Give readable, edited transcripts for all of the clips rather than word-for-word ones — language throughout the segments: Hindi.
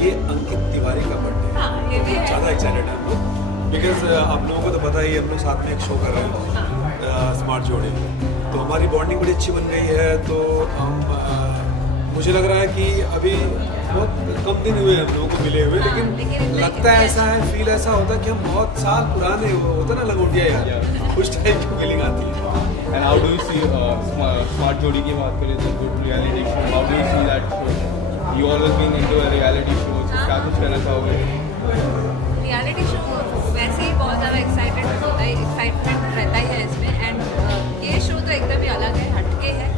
ये अंकित तिवारी का बर्थडे है, तो ज़्यादा एक्साइटेड है हम लोग, बिकॉज आप लोगों को तो पता ही, हम लोग साथ में एक शो कर रहे हैं स्मार्ट जोड़ी, तो हमारी बॉन्डिंग बड़ी अच्छी बन गई है। तो हम मुझे लग रहा है कि अभी बहुत कम दिन हुए हम लोगों को मिले हुए, लेकिन लगता है ऐसा है, फील ऐसा होता है कि हम बहुत साल पुराने होता ना लंगोटिया यार, उस टाइप की फीलिंग आती है। And how do you see Smart Jodi की बात करें तो good reality show? How do you see that show? You always been into a reality show. क्या कुछ कहना चाहोगे? रियलिटी शो वैसे ही बहुत ज़्यादा एक्साइटमेंट रहता ही है इसमें, एंड ये शो तो एकदम ही अलग है, हटके है।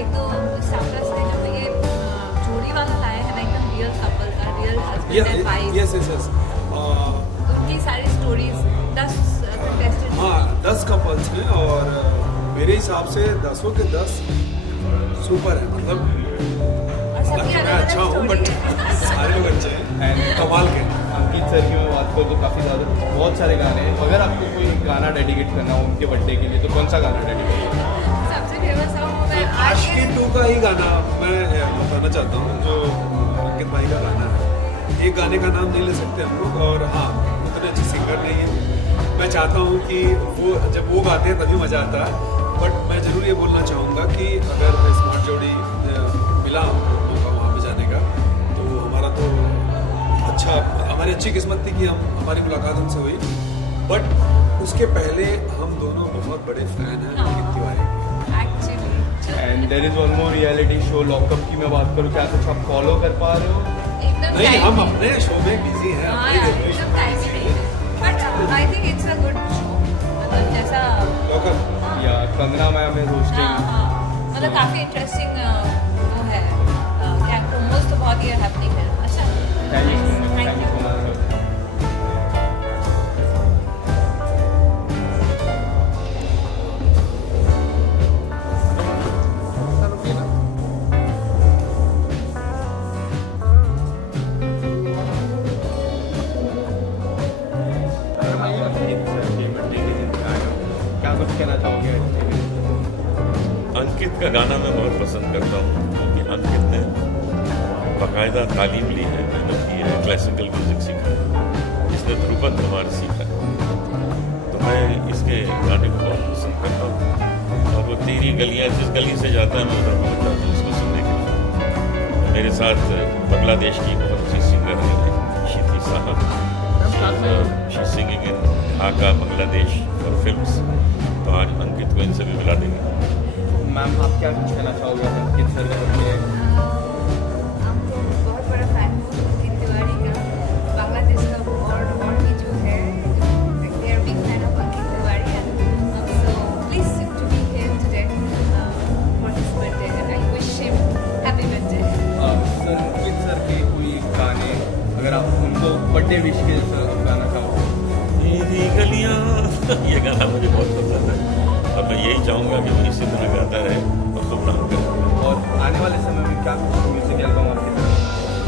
एक तो सामरस ने जब ये जोड़ी वाला लाया है ना, एकदम रियल कपल का, real husband and wife. Yes उनकी सारी स्टोरीज 10 कंटेस्टेंट, हाँ 10 कपल्स हैं, और मेरे हिसाब से 10 के 10 सुपर है, मतलब मैं अच्छा हूँ बट सारे लोग अच्छे हैं एंड कमाल के। अंकित सर की मैं बात करूँ तो काफ़ी ज़्यादा बहुत सारे गाने हैं। अगर आपको कोई गाना डेडिकेट करना हो उनके बर्थडे के लिए तो कौन सा गाना डेडिकेट करें? सबसे फेमस सॉन्ग मैं आशिकी 2 का ही गाना मैं बताना चाहता हूँ, जो अंकित भाई का गाना है। एक गाने का नाम नहीं ले सकते हम लोग, और हाँ उतने अच्छे सिंगर नहीं है। मैं चाहता हूँ कि वो जब वो गाते हैं तभी मज़ा आता है, बट मैं ज़रूर ये बोलना चाहूँगा कि अगर स्मार्ट जोड़ी मिला मौका वहाँ पे जाने का, तो हमारा तो अच्छा, हमारी अच्छी किस्मत थी कि हमारी मुलाकात उनसे हुई, बट उसके पहले हम दोनों बहुत बड़े फ़ैन हैं अंकित तिवारी के actually. And there is one more reality show lock up की मैं बात करूँ, क्या कुछ आप फॉलो कर पा रहे हो? एकदम नहीं, हम अपने शो में बिजी हैं, हाँ अपने यार, शो एकदम टाइम ही नहीं है, but I think it's a good show, मतलब जैसा लॉकअप या कंगना मैम है होस्टिंग। हाँ, मतलब काफ़ी इंटरेस्टिंग वो है, क्या प्रोमोस तो बहुत ही हैपनिंग है। अच्छा, thank you so much, thank you so much. क्या कुछ कहना चाहोगे? अंकित का गाना मैं बहुत पसंद करता हूँ, क्योंकि अंकित ने बाकायदा तालीम ली है, मेहनत की है, क्लासिकल म्यूजिक सीखा है, इसने ध्रुपद कुमार सीखा है, तो मैं इसके गाने को बहुत पसंद करता हूँ। और वो तेरी गलियाँ जिस गली से जाता है मैं उधर पहुँच जाता हूँ उसको सुनने के लिए। मेरे साथ बांग्लादेश की बहुत अच्छी सिंगर है शीती साहब, शी सिंगिंग इन ढाका बांग्लादेश और फिल्म्स, तो आज अंकित को इनसे भी मिला देंगे। मैम आप क्या कुछ कहना चाहोगे अंकित सर का बर्थडे? हम तो बहुत बड़ा फैन हूँ अंकित तिवारी का, बांग्लादेश का, और भी जो है they are big fan of Ankit Tiwari, and so please to be here today for his birthday, and I wish him happy birthday. Sir Ankit sir के कोई गाने अगर आप उनको बर्थडे विश के सर गाना चाहो? तेरी गलियाँ ये गाना मुझे बहुत पसंद है, और मैं यही चाहूँगा कि वो इसी तरह गाता रहे और खूब नाम करे। और आने वाले समय में क्या कुछ म्यूजिक एल्बम आपकी तरफ?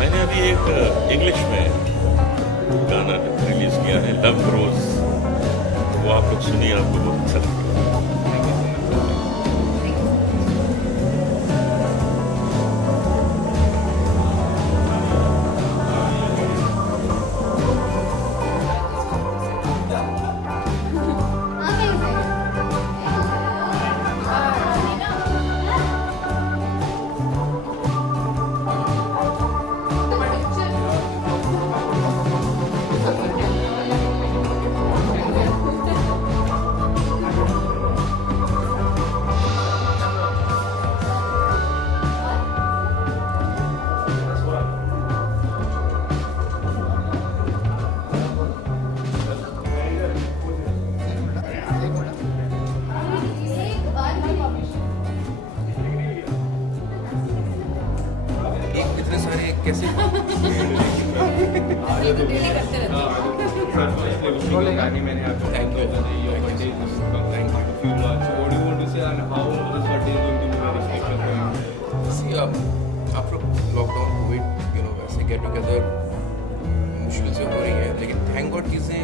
मैंने अभी एक इंग्लिश में गाना रिलीज़ किया है, लव रोज, वो आप लोग सुनिए, आपको बहुत अच्छा लगेगा। कैसे डेली करते रहते हैं। गाने मैंने आपको thank you your birthday thank you much what do you want to say and how this birthday is going to be respected see after lockdown covid वैसे गेट टुगेदर मुश्किल से हो रही है, लेकिन थैंक गॉड चीज़ें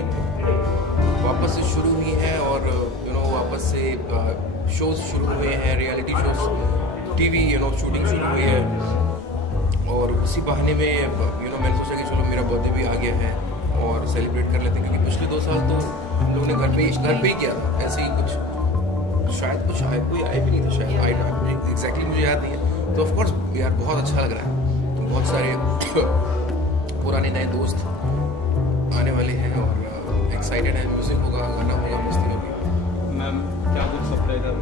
वापस से शुरू हुई हैं और वापस से शोज़ शुरू हुए हैं, रियलिटी शोज़, टीवी शूटिंग शुरू हुई है, और उसी बहाने में मैंने सोचा कि चलो गए हैं और सेलिब्रेट कर लेते हैं, क्योंकि पिछले 2 साल तो हम लोगों ने घर पे ही किया था, ऐसे ही कुछ शायद कोई आए भी नहीं था शायद, एग्जैक्टली मुझे याद नहीं है। तो ऑफकोर्स यार बहुत अच्छा लग रहा है, बहुत सारे पुराने नए दोस्त आने वाले हैं और एक्साइटेड है, म्यूजिक होगा, गाना होगा, मस्ती होगी। मैम क्या कुछ सरप्राइज है?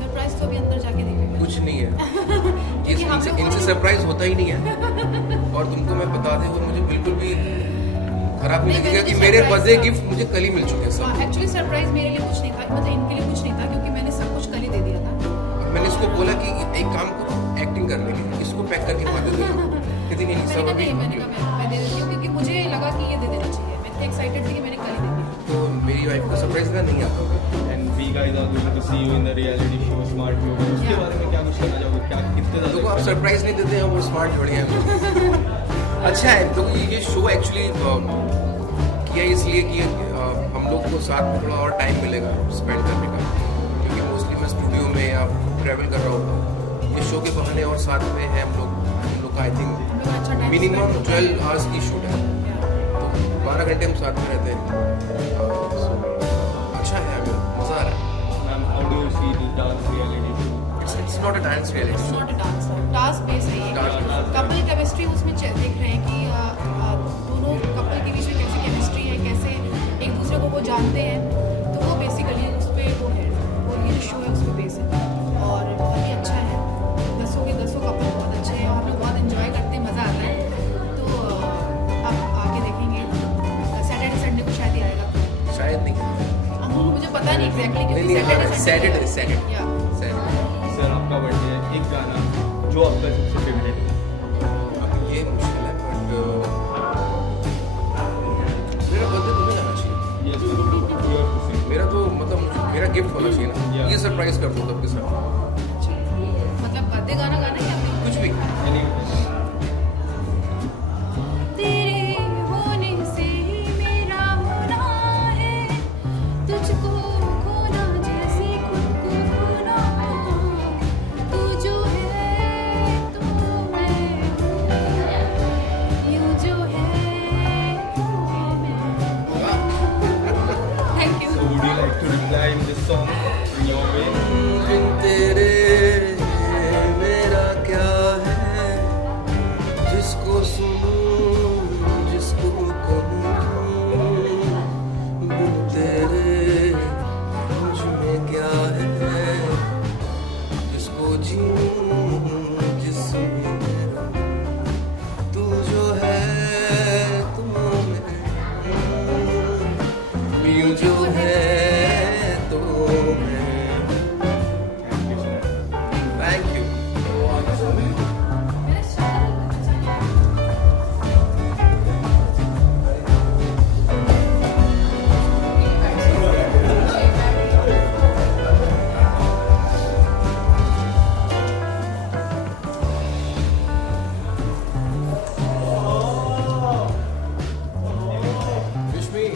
सरप्राइज तो अभी अंदर जाके देखेंगे। कुछ नहीं है, हम लोग इनसे सरप्राइज होता ही नहीं है। और तुमको मैं बताते हुए मुझे बिल्कुल भी खराब नहीं लगेगा कि मेरे बर्थडे गिफ्ट मुझे कल ही मिल चुके हैं सब। एक्चुअली सरप्राइज मेरे लिए कुछ नहीं था, मतलब इनके लिए कुछ नहीं था, क्योंकि मैंने सब कुछ कल ही दे दिया था। मैंने इसको बोला कि एक काम करो, एक्टिंग कर लेंगे, इसको पैक करके वहाँ दे दो। कहती नहीं सब मैंने अभी कहा नहीं, मैंने कहा मैं दे देती हूँ, क्योंकि मुझे लगा कि ये दे देना चाहिए। मैं इतनी एक्साइटेड थी कि मैंने कल ही दे दिया। तो मेरी वाइफ को सरप्राइज का नहीं आता। And we guys are going to see you in the reality show smart Jodi, उसके बारे में क्या कुछ कहना चाहोगे? क्या कितने देखो ज़्यादा आप सरप्राइज नहीं देते हैं, वो स्मार्ट जोड़ियाँ हैं। अच्छा है, तो ये शो एक्चुअली किया इसलिए कि हम लोग को साथ में थोड़ा और टाइम मिलेगा स्पेंड करने का, क्योंकि मोस्टली मैं स्टूडियो में या ट्रैवल कर रहा होता। ये शो के बहाने और साथ में है हम लोग का आई थिंक मिनिमम 12 आवर्स की शूट है, तो 12 घंटे हम साथ में रहते हैं। अच्छा है, हमें मज़ा आ रहा है। Ma'am how do you see this dance reality show? It's not a dance reality it's show. Not a dance, task based है ये। कपल केमिस्ट्री उसमें देख रहे हैं कि दोनों कपल के बीच में कैसी केमिस्ट्री है, कैसे एक दूसरे को वो जानते हैं, तो वो बेसिकली उस पर वो है, वो ये जो शो है उस पर बेस है और बहुत ही अच्छा है। 10 के 10 कपल बहुत अच्छे हैं और हम लोग बहुत इन्जॉय करते हैं, मज़ा आता है। तो आप आके देखेंगे, सैटरडे संडे को शायद ही आएगा, शायद नहीं, मुझे पता नहीं एग्जैक्टली, नहीं क्योंकि सैटरडे या सर आपका बर्थडे है, एक गाना जो आपका सबसे फेवरेट है? अब ये मुश्किल है, बट मेरा बर्थडे तुम्हें जाना चाहिए। Yes you have to sing. मेरा तो मतलब मेरा गिफ्ट होना चाहिए ना, Yeah. ये सरप्राइज कर दो सबके साथ, मतलब बर्थडे गाना गाना है या कुछ भी। एनी तेरे होने से ही मेरा होना है, तुझको खोना जैसे खुद को खोना हो, तू जो है तो मैं हूँ, यूँ जो है तो मैं। Thank you. So would you like to reply in this song in your way? बिन तेरे मेरा क्या है, जिसको सुनूं जिसको कहूं, बिन तेरे मुझ में क्या है, जिसको जीऊं जिसमें रहूं, तू जो है तो मैं हूं, यूं जो है तो मैं। Thank you. Wish me.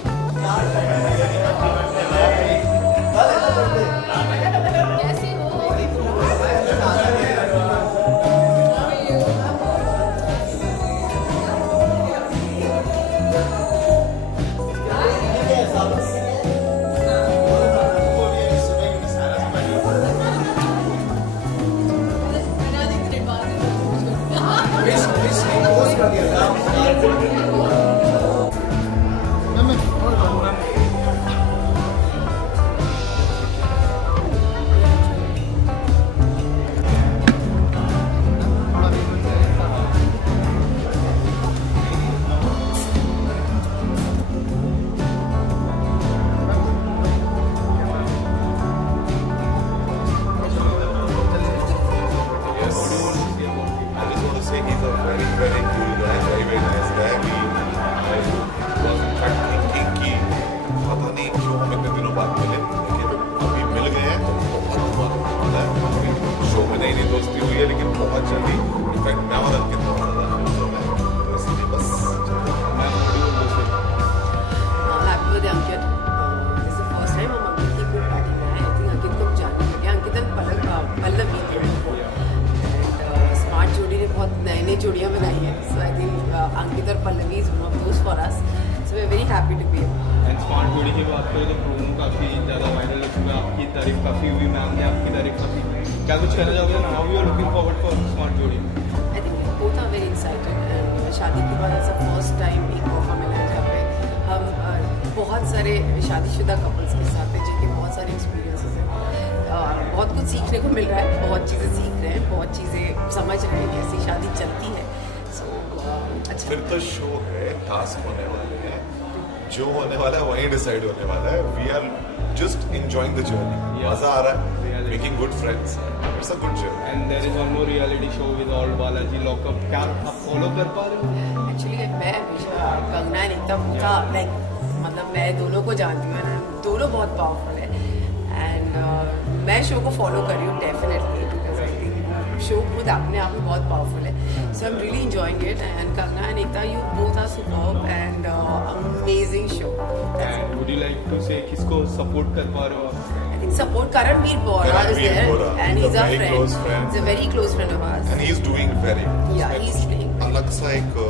कैसे हो? Yes. I just want to say he's a very, very cool guy, very nice guy. I was in fact thinking कि पता नहीं क्यों हम इतने दिनों बाद मिले, लेकिन अभी मिल गए हैं तो बहुत वाला है। शो में नई दोस्ती हुई है, लेकिन बहुत जल्दी इनफैक्ट मैं और अंकित बहुत ज़्यादा क्लोज हो गए, तो इसलिए बस Happy birthday, Ankit. This is the first time हम अंकित की कोई पार्टी में आए। I think अंकित को जानने लगे। अंकित and पल्लवी थे। And स्मार्ट जोड़ी ने बहुत नई जोड़ियाँ बनाई हैं। So I think अंकित और Pallavi is one of those for us. So we're very happy to be here. And smart जोड़ी की बात करें तो प्रोमो काफ़ी ज़्यादा वायरल है, उसमें आपकी तारीफ काफ़ी हुई, मैम ने आपकी तारीफ काफ़ी, क्या कुछ कहना चाहोगे? How you are looking forward for smart Jodi? I think we both are very excited and शादी के बाद ऐसा फर्स्ट टाइम एक मौका मिला है जहाँ पे हम बहुत सारे शादीशुदा कपल्स के साथ हैं जिनके बहुत सारे एक्सपीरियंसेस हैं, बहुत कुछ सीखने को मिल रहा है, बहुत चीज़ें सीख रहे हैं, बहुत चीज़ें समझ रहे हैं कैसी शादी चलती है. सो अच्छा. फिर तो शो है, टास्क होने वाले हैं, जो होने वाला है वहीं डिसाइड होने वाला है. We are just enjoying the journey. मजा आ रहा है, making good friends. It's a good journey. And there is one more reality show with ALT Balaji lock up. क्या आप फॉलो कर पा रहे हो? एक्चुअली मैं हमेशा कंगना एंड एकता का लाइक मतलब मैं दोनों को जानती हूँ, दोनों बहुत पावरफुल है एंड मैं शो को फॉलो कर रही हूँ definitely because I think show खुद अपने आप में बहुत पावरफुल है. So I am really enjoying it and Kangana and Ekta you both are superb and amazing show. And would you like to say किसको सपोर्ट कर पा रहे हो आप? I think support Karanveer Bora is Karanveer there Bora, and he's a our very friend. close friend. He's a very close friend of ours. And he is doing very good. Yeah, he's playing. अलग सा एक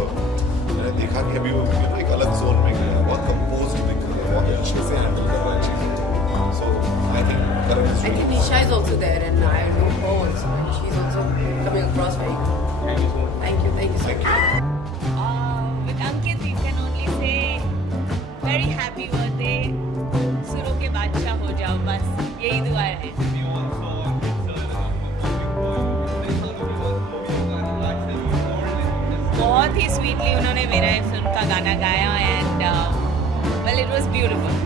मैंने देखा कि अभी वो एक अलग जोन में गया, बहुत कंपोज्ड दिख रहा है, बहुत अच्छे से हैंडल कर रहा है चीजें. So I think Karan is I think doing Nisha is also there and I know her also. She's also coming across very good. Thank you so much. Thank you so Thank much. you. With Ankit, we can only say very happy birthday. सुरों के बादशाह हो जाओ, बस यही दुआ है. बहुत ही स्वीटली उन्होंने मेरा फिल्म का गाना गाया and well it was beautiful.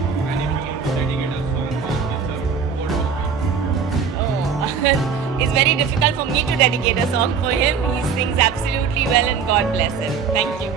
It's very difficult for me to dedicate a song for him. He sings absolutely well and God bless him. Thank you.